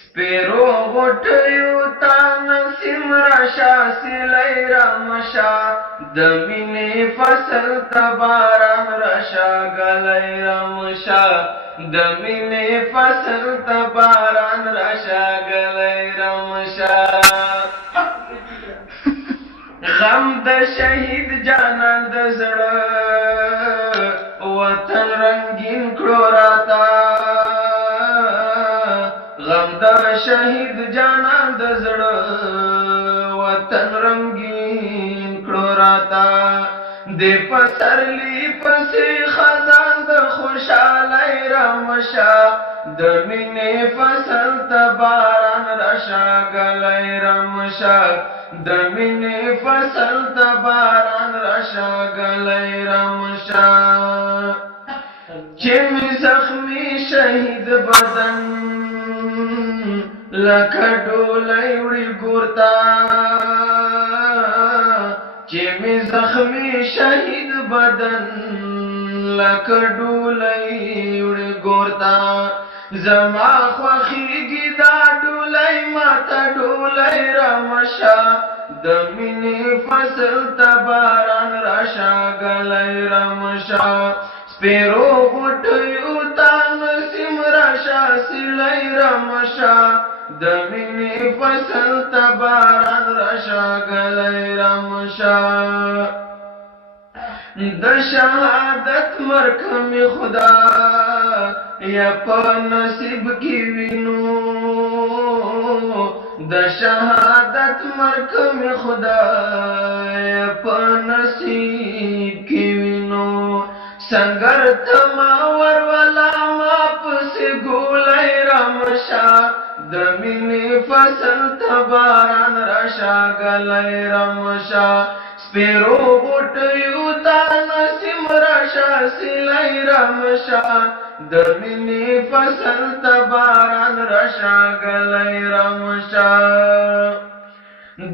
سپیرو غټیو تا نسیم راشا سلی رامشا د مینې فصل ته باران راشا گلی رامشا د مینې فصل ته باران راشا گلی رامشا غم د شهید جانان د زړه وطن رنگین کړو راتا غم د شهید جانان د زړه وطن رنگین کړو راتا د پسرلی پسې خزان د خوشالۍ رامشا د مینې فصل ته باران راشا گلی رامشا د مینې فصل ته باران راشا گلی رامشا چې می زخمی شهید بدن لکه ډولۍ وړي ګورتا چې می زخمی شهید بدن لکه ډولۍ وړي ګورتا زما خوښیږي دا ډولۍ ماته ډولۍ رامشا د مینې فصل ته باران راشا گلی رامشا سپیرو غټیو تا نسیم راشا سلی رامشا د مینې فصل ته باران راشا گلی رامشا د شهادت مرکم خدا یا په نصیب کې وینو د شهادت مرکم خدا یا په نصیب کې وینو سنگر تما وروالا ما پسې ګولۍ رامشا د مینې فصل ته باران راشا گلی رامشا سپیرو غټیو تا نسیم راشا سلی رامشا د مینې فصل ته باران راشا گلی رامشا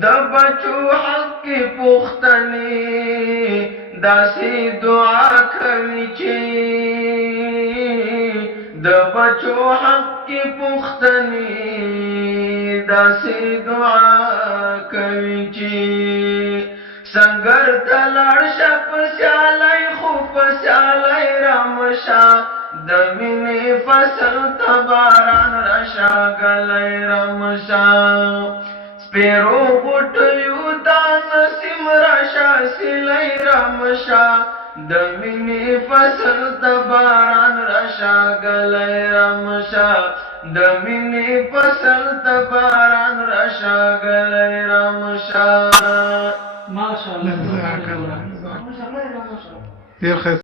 د بچو حق کې پوښتنې داسې دعا کوي چې د بچو حق کې پوښتنې داسې دعا کوي چې سنگر تلاړ شه په سیالۍ خو په سیالۍ رامشا د مینې فصل ته باران راشا گلی رامشا سپیرو غټیو تا نسیم راشا سلی رامشا د مینې فصل ته باران راشا گلی رامشا د مینې فصل ته باران راشا گلی رامشا ماشاءالله